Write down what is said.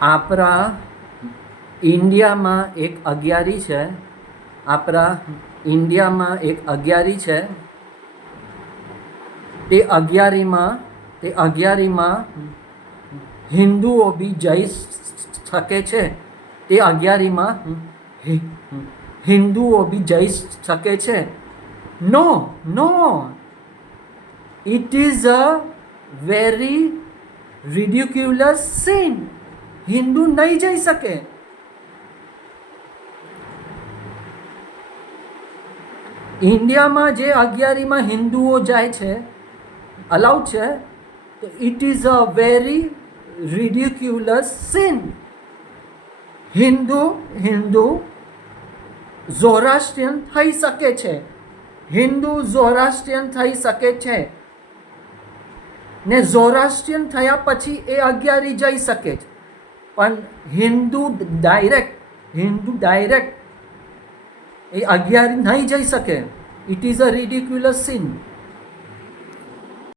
આપણા ઇન્ડિયામાં એક અગિયારી છે. આપણા ઇન્ડિયામાં એક અગિયારી છે. તે અગિયારીમાં હિન્દુઓ બી જઈ શકે છે. તે અગિયારીમાં હિન્દુઓ બી જઈ શકે છે. No no, it is a very ridiculous sin. Hindu નહીં જઈ શકે. ઇન્ડિયામાં જે અગિયારીમાં હિન્દુઓ જાય છે, અલાઉડ છે, તો it is a very ridiculous sin. Hindu Zoroastrian થઈ શકે છે. હિન્દુ ઝોરાસ્ટ્રિયન થઈ શકે છે ને ઝોરાસ્ટ્રિયન થયા પછી એ અગિયારી જઈ શકે છે. પણ હિન્દુ ડાયરેક્ટ એ અગિયારી નહીં જઈ શકે. It is a ridiculous sin.